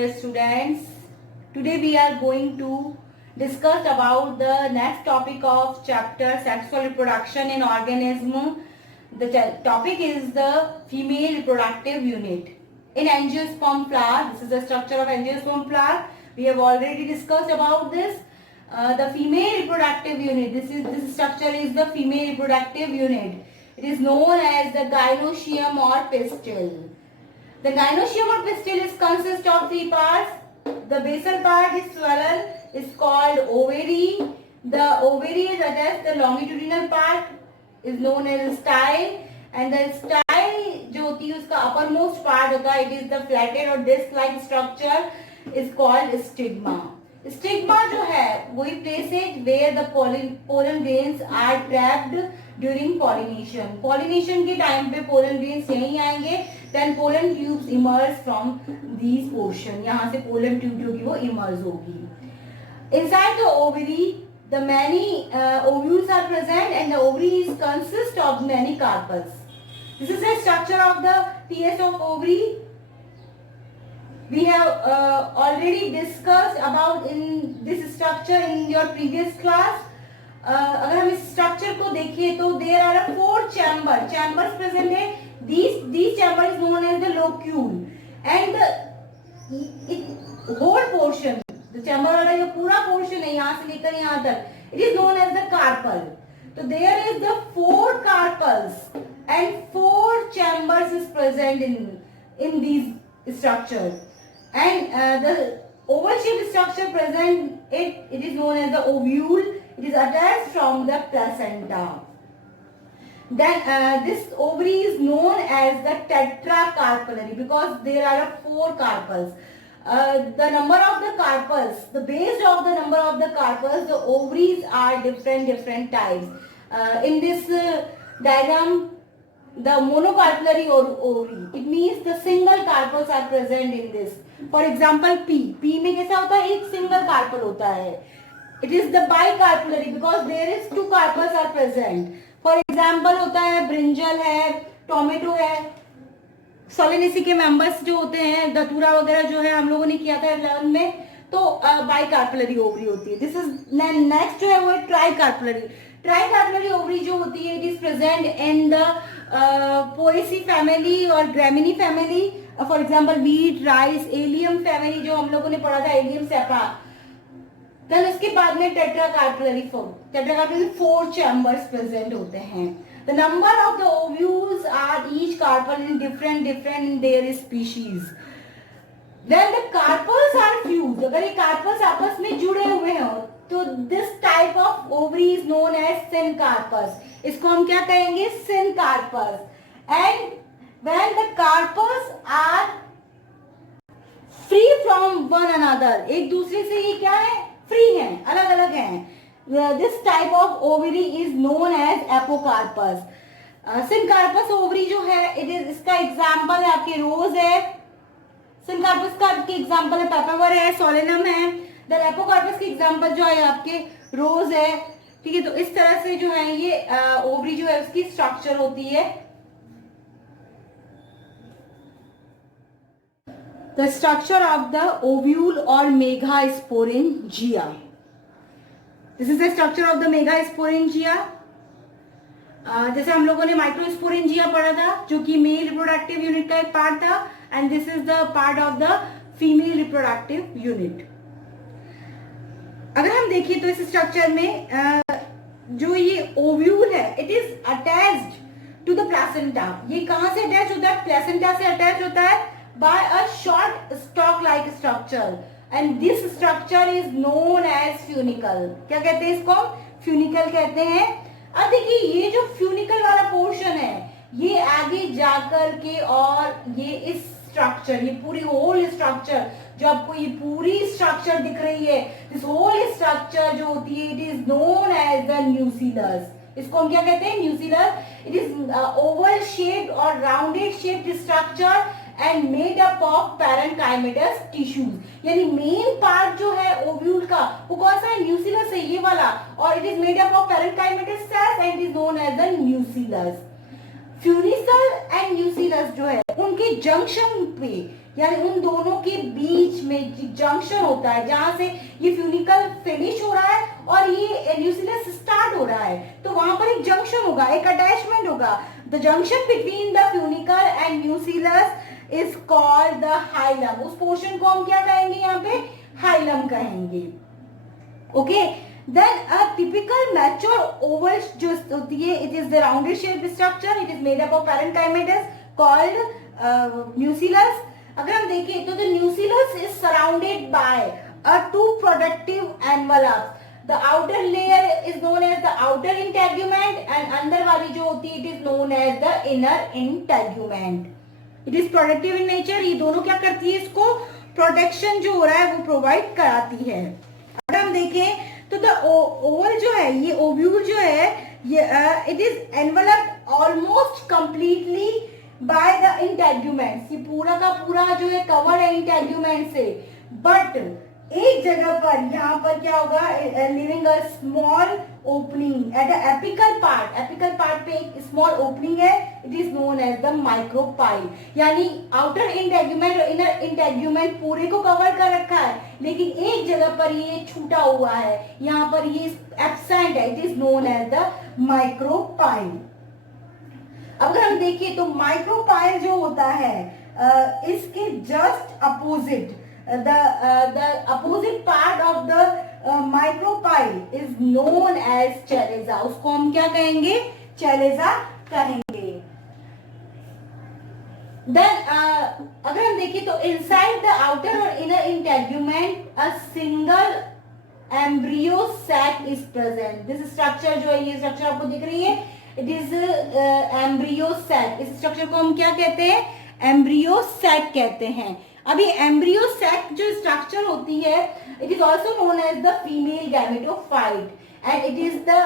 dear students. Today we are going to discuss about the next topic of chapter sexual reproduction in organism. The topic is the female reproductive unit. In angiosperm flower, this is the structure of angiosperm flower. We have already discussed about this. The female reproductive unit, this structure is the female reproductive unit. It is known as the gynoecium or pistil. The gynoecium or pistil consists of three parts. The basal part is swollen, is called ovary. The ovary is attached. The longitudinal part is known as style, and the style जो होती है उसका uppermost part होता है, it is the flattened or disc-like structure, is called stigma. Stigma जो है वही place है where the pollen grains are trapped during pollination. Pollination के time पे pollen grains यहीं आएंगे. Then pollen tubes emerge from these portion. यहाँ से pollen tube जो कि वो emerge होगी. Inside the ovary, the many ovules are present, and the ovaries consist of many carpels. This is the structure of the TS of ovary. We have already discussed about in this structure in your previous class. अगर हम इस structure को देखें तो there are four chambers present है. These chamber is known as the locule, and the whole portion, the chamber वाला जो पूरा portion है यहाँ से लेकर यहाँ तक, it is known as the carpel. So there is the four carpels and four chambers is present in these structures, and the oval shaped structure present it is known as the ovule. It is attached from the placenta. Then this ovary is known as the tetracarpellary because there are four carpels. The number of the carpels, the based of the number of the carpels, the ovaries are different types. In this diagram, the monocarpellary ovary, it means the single carpels are present in this. For example, P में कैसा होता है, एक single carpel होता है. It is the bicarpellary because there is two carpels are present. For example होता है brinjal है, टोमेटो है, सोलेनेसी के मेंबर्स जो होते हैं, दतूरा वगैरह जो है हम लोगों ने किया था 11 में, तो बाइकार्पलरी ओवरी होती है. दिस इज नेक्स्ट जो है वो ट्राइकार्पलरी ओवरी जो होती है, it is present in the Poaceae family और Gramineae family. For example wheat, rice, allium family जो हम लोगों ने पढ़ा था, एलियम सेपा. देन उसके बाद में टेट्राकार्पलरी फोर चैम्बर्स प्रेजेंट होते हैं. The number of the ovules are each carpel in different in their species. Then the carpels are fuse. अगर ये कार्पल्स आपस में जुड़े हुए हो तो this type of ovary is known as syncarpous. इसको हम क्या कहेंगे, syncarpous. And when the carpels are free from one another, एक दूसरे से ये क्या है, फ्री हैं, अलग अलग हैं. This type of ovary is known as apocarpous. Syncarpous ovary जो है, इट इज, इसका एग्जांपल है आपके रोज है. सिनकार्पस का आपके एग्जांपल है पेपरवर है, सोलेनम है. द एपोकार्पस के एग्जांपल जो है आपके रोज है. ठीक है, तो इस तरह से जो है ये ओवरी जो है उसकी स्ट्रक्चर होती है. The structure of the ovule or megasporangia. This is the structure of the megasporangia. जैसे हम लोगों ने माइक्रोस्पोरेंजिया पढ़ा था जो कि मेल रिप्रोडक्टिव यूनिट का एक पार्ट था, and this is the part of the female reproductive unit. अगर हम देखें तो इस स्ट्रक्चर में जो ये ओव्यूल है, it is attached to the placenta. ये कहां से अटैच होता है, प्लेसेंटा से अटैच होता है by a short stalk-like structure, and this structure is known as funicle. क्या कहते हैं इसको, फ्यूनिकल कहते हैं. अब देखिए ये जो फ्यूनिकल वाला पोर्शन है, ये आगे जाकर के और ये इस स्ट्रक्चर, ये पूरी होल स्ट्रक्चर जो आपको ये पूरी स्ट्रक्चर दिख रही है, दिस होल स्ट्रक्चर जो होती है, it is known as the nucellus. इसको हम क्या कहते हैं, nucellus. It is oval shaped और rounded shaped structure and made up of parenchymatous tissues. यानी मेन पार्ट जो है ओव्यूल का वो कौन सा है, न्यूसिलस है ये वाला, और it is made up of parenchymatous cells and is known as the nucellus. Funicle and न्यूसिलस जो है उनके जंक्शन पे यानी उन दोनों के बीच में जंक्शन होता है, जहां से ये फ्यूनिकल फिनिश हो रहा है और ये न्यूक्लियस स्टार्ट हो रहा है, तो वहां पर एक जंक्शन होगा, एक अटैचमेंट होगा। The junction between the funicle and nucleus is called the hilum. उस पोर्शन को हम क्या कहेंगे, यहाँ पे हाइलम कहेंगे। Okay, then a typical mature oval जो होती है, it is the rounded shape structure, it is made up of parenchymatous called nucleus. अगर हम देखें तो the nucleus is surrounded by a two productive envelopes. The outer layer is known as the outer integument and अंदर वाली जो होती है it is known as the inner integument. It is productive in nature. ये दोनों क्या करती है, इसको प्रोटेक्शन जो हो रहा है वो प्रोवाइड कराती है। अगर हम देखें तो द ओवल जो है, ये ओव्यूल जो है, ये it is enveloped almost completely by the integuments. ये पूरा का पूरा जो है कवर है इंटेगुमेंट से, बट एक जगह पर यहाँ पर क्या होगा, leaving a small opening at the apical part. Apical part पे एक स्मॉल ओपनिंग है, it is known as the micropyle. यानी आउटर इंटेगुमेंट और इनर इंटेगुमेंट पूरे को कवर कर रखा है, लेकिन एक जगह पर ये छूटा हुआ है, यहाँ पर ये एब्सेंट है, it is known as the micropyle. अगर हम देखें तो माइक्रोपाइल जो होता है, इसके just opposite the opposite part of the micropyle is known as chaliza। उसको हम क्या कहेंगे, chaliza कहेंगे। Then अगर हम देखें तो inside the outer और inner integument a single embryo sac is present। this structure जो है, ये structure आपको दिख रही है, it is embryo sac। इस structure को हम क्या कहते हैं, embryo sac कहते हैं। अभी एम्ब्रियो सैक जो स्ट्रक्चर होती है, it is also known as the female gametophyte and it is the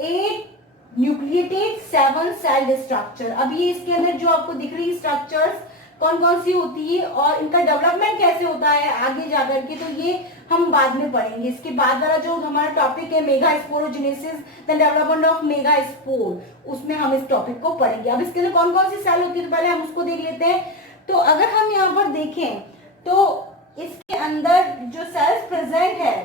8 nucleated 7 celled structure. अब ये इसके अंदर जो आपको दिख रही स्ट्रक्चर्स कौन कौन सी होती है और इनका डेवलपमेंट कैसे होता है आगे जाकर के, तो ये हम बाद में पढ़ेंगे। इसके बाद वाला जो हमारा टॉपिक है mega sporogenesis, the development of mega spore, उसमें हम इस टॉपिक को पढ़ेंगे। अब इसके अंदर कौन कौन सी सेल होती है तो पहले हम उसको देख लेते हैं। तो अगर हम यहाँ पर देखें तो इसके अंदर जो सेल्स प्रेजेंट है,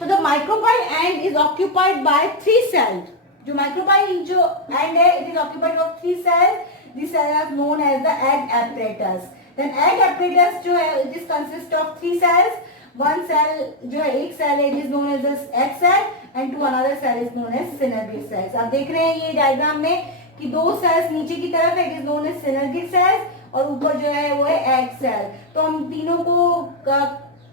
तो the micropyle end is occupied by 3 cells. जो माइक्रोपाइल जो एंड है, it is occupied by 3 cells. This cell are known as the egg apparatus. Then egg apparatus जो है, it is consist of 3 cells. One cell जो है, एक cell है, it is known as the egg cell and two another cell is known as synergid cells. आप देख रहे हैं ये डायग्राम में कि 2 सेल्स नीचे की तरफ है, it is known as synergid cells, और ऊपर जो है वो है एग सेल। तो हम तीनों को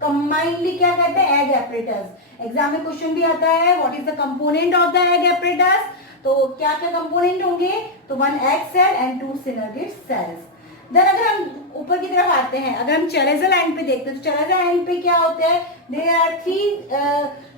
कंबाइनली क्या कहते हैं, एग एपरेटस। एग्जाम में क्वेश्चन भी आता है, what is the component of the egg apparatus, तो क्या क्या कंपोनेंट होंगे, तो 1 egg cell and 2 synergid cells. Then अगर हम ऊपर की तरफ आते हैं, अगर हम चैलेजल एंड पे देखते हैं तो चैलेजल एंड पे क्या होते हैं, देयर आर 3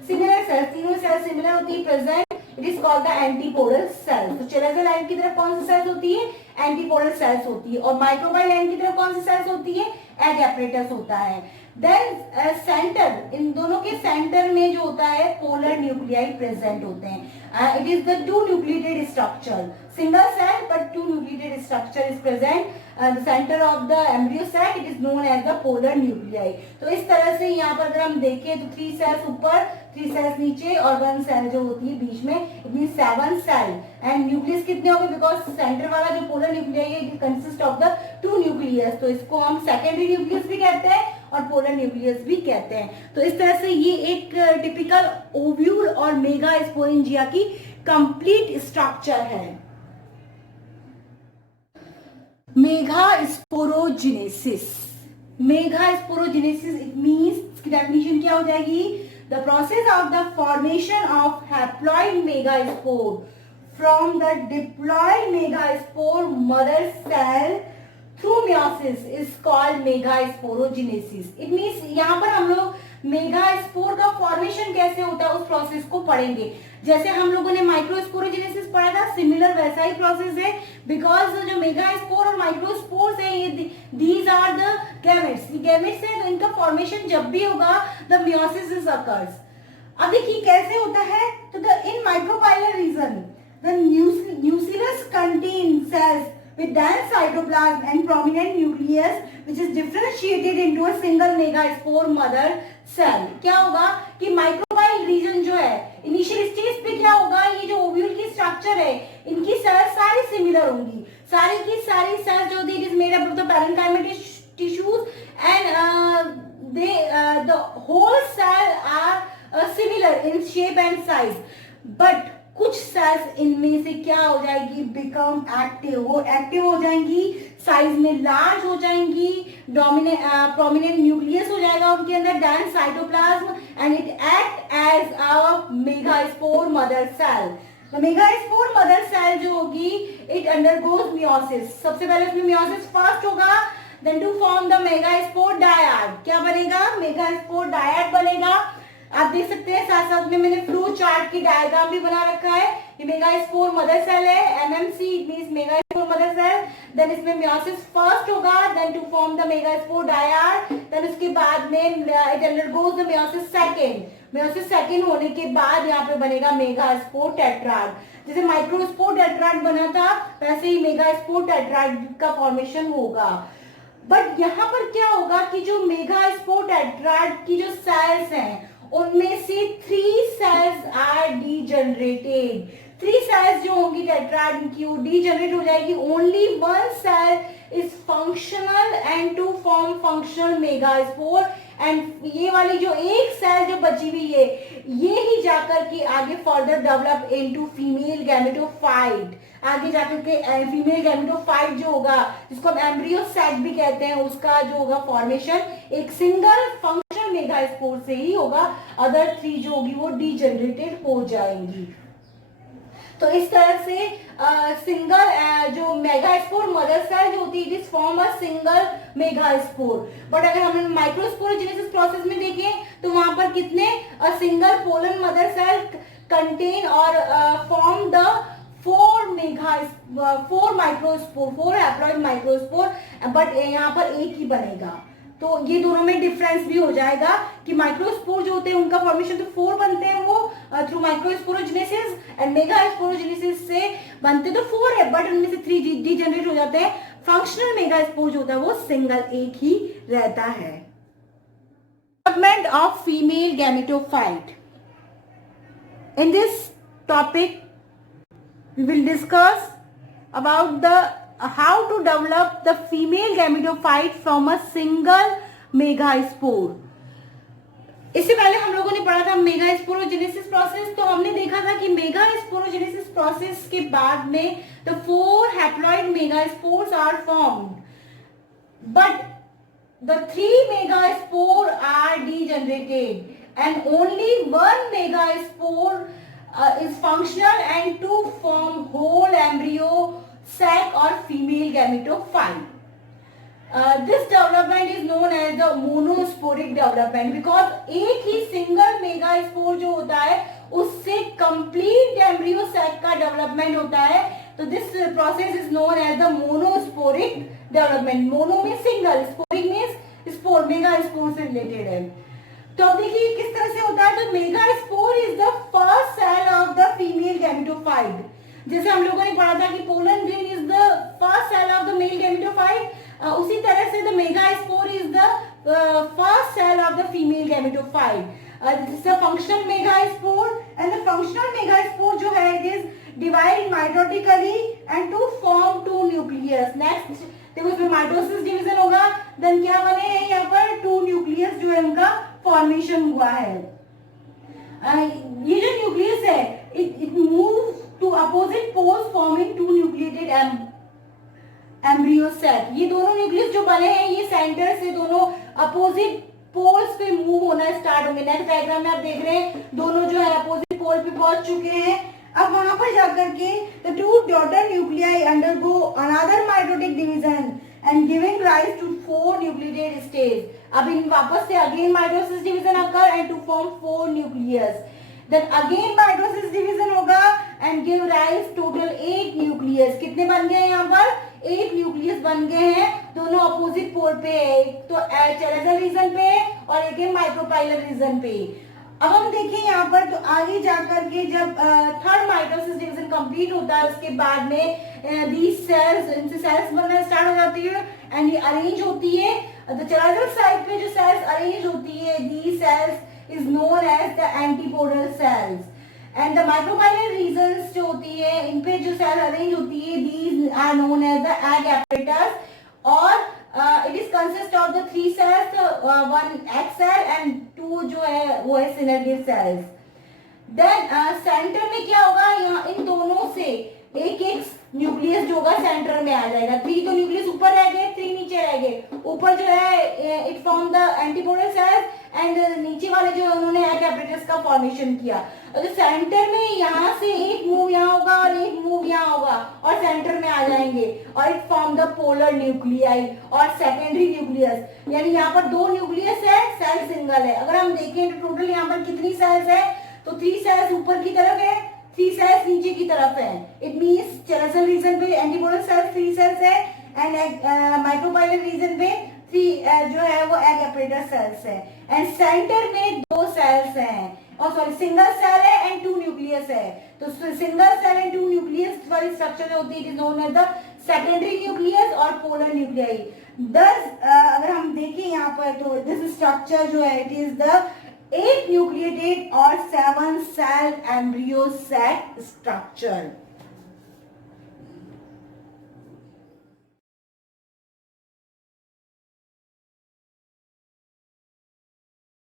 सिमिलर सेल्स, तीनों सेल्स सिमिलर होती है present, it is called the antipodal cells. तो चैलेजल एंड की तरफ कौन सी सेल्स होती है, एंटीपोडल सेल्स होती है, और माइक्रोबाइल एंड की तरफ कौन सी सेल्स होती है, एग एपरेटस होता है। देन सेंटर, इन दोनों के सेंटर में जो होता है पोलर न्यूक्लियाई प्रेजेंट होते हैं। It is the 2 nucleated structure, single cell but 2 nucleated structure is present the centre of the embryo sac, it is known as the polar nuclei. तो इस तरह से यहाँ पर अगर हम देखें तो 3 सेल्स ऊपर, 3 सेल्स नीचे और 1 सेल जो होती है बीच में, it mean 7 cell. And nucleus कितने होंगे, बिकॉज सेंटर वाला जो पोलर न्यूक्लियाई है it consist of the 2 nucleus, तो इसको हम सेकेंडरी न्यूक्लियस भी कहते हैं और पोलर न्यूक्लियस भी कहते हैं। तो इस तरह से ये एक टिपिकल ओव्यूल और मेगा स्पोरेंजिया की कंप्लीट स्ट्रक्चर है। Megasporogenesis, megasporogenesis it means, इसकी डेफिनेशन क्या हो जाएगी, the process of the formation of haploid megaspore from the diploid megaspore mother cell through meiosis is called megasporogenesis. It means यहाँ पर हम लोग मेगास्पोर का फॉर्मेशन कैसे होता है उस प्रोसेस को पढ़ेंगे। जैसे हम लोगों ने माइक्रोस्पोरोजेनेसिस पढ़ा था, सिमिलर वैसा ही प्रोसेस है, बिकॉज जो मेगास्पोर और माइक्रोस्पोर्स है ये दीज आर द गैमेट्स, ये गैमेट्स है, तो इनका फॉर्मेशन जब भी होगा द meiosis इज अकर्स। अब देखिए कैसे होता है, तो the in micropylar region the nucleus contain cells with dense cytoplasm and prominent nucleus which is differentiated into a single megaspore mother cell. क्या होगा कि माइक्रोबाइल रीजन जो है इनिशियल स्टेज पे क्या होगा, ये जो ओव्यूल की स्ट्रक्चर है इनकी सेल सारी सिमिलर होंगी, सारी की सारी सेल जो होती है it is made up of the parenchyma tissues and the whole cell are similar in shape and size, but कुछ सेल्स इनमें से क्या हो जाएगी, बिकम एक्टिव, वो एक्टिव हो जाएंगी, साइज में लार्ज हो जाएंगी, प्रोमिनेंट न्यूक्लियस हो जाएगा उनके अंदर, dense cytoplasm and it act as a megaspore mother cell. Megaspore mother cell जो होगी इट अंडरगोज मियोसिस. सबसे पहले उसमें मियोसिस फर्स्ट होगा, then to form the megaspore dyad. क्या बनेगा, मेगास्पोर डायड बनेगा. आप देख सकते हैं साथ साथ में मैंने फ्लो चार्ट की डायग्राम भी बना रखा है. ये मेगास्पोर मदर सेल है, MMC it means megaspore mother cell. Then इसमें मियोसिस फर्स्ट होगा, then to form the megaspore dyad, then उसके बाद में it undergoes the meiosis second. Meiosis second होने के बाद यहाँ पे बनेगा मेगास्पोर टेट्राड. जैसे माइक्रोस्पोर टेट्राड बना था वैसे ही मेगास्पोर टेट्राड का फॉर्मेशन होगा. बट यहाँ पर क्या होगा कि जो मेगास्पोर टेट्राड की जो सेल्स हैं उनमें से 3 सेल्स आर डीजनरेटेड. 3 सेल्स जो होंगी टेट्राड की वो डीजनरेट हो जाएगी. Only 1 cell is functional and to form functional megaspore. And ये वाली जो एक सेल जो बची हुई है ये ही जाकर के आगे further develop into female gametophyte. आगे जाकर के फीमेल गैमेटोफाइट जो होगा जिसको हम एम्ब्रियो सैक भी कहते हैं उसका जो होगा फॉर्मेशन एक सिंगल फंक्शनल मेगास्पोर से ही होगा. अदर 3 जो होगी वो डीजनरेटेड हो जाएंगी. तो इस तरह से सिंगल जो मेगास्पोर मदर सेल जो होती है it is form a single megaspore. But अगर हम माइक्रोस्पोरोजेनेसिस प्रोसेस में देखें तो वहां पर कितने single pollen mother cell contain और form the 4 microspore, 4 haploid microspore. But यहाँ पर एक ही बनेगा. तो ये दोनों में डिफरेंस भी हो जाएगा कि माइक्रोस्पोर जो होते हैं उनका फॉर्मेशन तो 4 बनते हैं वो थ्रू माइक्रोस्पोरोजेनेसिस, एंड मेगास्पोरोजेनेसिस से बनते तो 4 है बट उनमें से 3 डीजनरेट हो जाते हैं. फंक्शनल मेगास्पोर जो होता है वो सिंगल एक ही रहता है. Development of female gametophyte. In this topic we will discuss about the how to develop the female gametophyte from a single megaspore. इससे पहले हम लोगों ने पढ़ा था मेगास्पोरोजेनेसिस प्रोसेस. तो हमने देखा था कि मेगास्पोरोजेनेसिस प्रोसेस के बाद में the 4 haploid megaspores are formed, but the 3 megaspore are degenerated and only 1 megaspore is functional and to form whole embryo sac or female gametophyte. This development is known as the monosporic development because एक ही single megaspore जो होता है उससे complete embryo sac का development होता है. तो this process is known as the monosporic development. Mono में single, sporic means spore, megaspore से रिलेटेड है. तो अब देखिए किस तरह से होता है. तो megaspore is the first cell of the female gametophyte. जैसे हम लोगों ने पढ़ा था कि pollen grain is the first cell of the male gametophyte, उसी तरह से the megaspore is the first cell of the female gametophyte. This is a functional megaspore and the functional megaspore जो है it is divide mitotically and to form 2 nucleus. Next देखो इसमें mitosis division होगा. Then क्या बने हैं यहाँ पर 2 न्यूक्लियस जो है उनका फॉर्मेशन हुआ है. ये जो न्यूक्लियस है it move to opposite poles forming 2 nucleated embryo set. ये दोनों न्यूक्लियस जो बने हैं ये सेंटर से दोनों अपोजिट पोल्स पे मूव होना स्टार्ट होंगे. नेक्स्ट डायग्राम में आप देख रहे हैं दोनों जो है अपोजिट पोल पे पहुंच चुके हैं. अब वहां पर जाकर के the 2 daughter nuclei undergo another mitotic division and giving rise to 4 nucleated stage. अब इन वापस से again mitosis division occur and to form 4 nucleus. Then again mitosis division होगा and give rise total 8 nucleus. कितने बन गए यहाँ पर? 8 nucleus बन गए हैं. दोनों opposite pole पे है. एक तो चेरेजल रीजन पे और एक है माइक्रोपाइलर रीजन पे. अब हम देखें यहाँ पर तो आगे जाकर के जब थर्ड माइटोसिस डिवीजन कंप्लीट होता है उसके बाद में these cells, इनसे सेल्स बनना स्टार्ट हो जाती है एंड ये अरेंज होती है. द चेराजल साइड पे जो सेल्स अरेंज होती है, these cells is known as the antipodal cells. And the micropylar regions जो होती है, इन पे जो सेल अरेंज होती है, these are known as the egg apparatus. और it is consist of the 3 cells, 1 egg cell and 2 जो है वो है synergid cells. देन सेंटर में क्या होगा, यहाँ इन दोनों से एक एक न्यूक्लियस जो होगा सेंटर में आ जाएगा. 3 तो न्यूक्लियस ऊपर रह गए, 3 नीचे रह गए. ऊपर जो है it form the antipodal cells and नीचे वाले जो है उन्होंने एग एपरेटस का फॉर्मेशन किया. और जो सेंटर में यहाँ से एक मूव यहाँ होगा और एक मूव यहाँ होगा और सेंटर में आ जाएंगे और it form the polar nuclei और सेकेंडरी न्यूक्लियस. यानी यहाँ पर 2 न्यूक्लियस है, सेल सिंगल है. अगर हम देखें तो टोटल यहाँ पर कितनी सेल्स है, तो 3 सेल्स ऊपर की तरफ है, 3 सेल्स नीचे की तरफ है. इट मींस चेराजल रीजन पे एंटीपोडल सेल्स 3 सेल्स है एंड माइक्रोबाइलर रीजन पे 3 जो है वो एग एपरेटस सेल्स है. एंड सेंटर में 2 सेल्स हैं, और सॉरी सिंगल सेल है एंड 2 न्यूक्लियस है. तो सिंगल सेल एंड 2 न्यूक्लियस वाली स्ट्रक्चर जो होती है, it is known as the secondary nucleus और पोलर न्यूक्लियाई. दस अगर हम देखें यहाँ पर तो दिस स्ट्रक्चर जो है it is the 8 nucleated or 7 cell embryo set structure.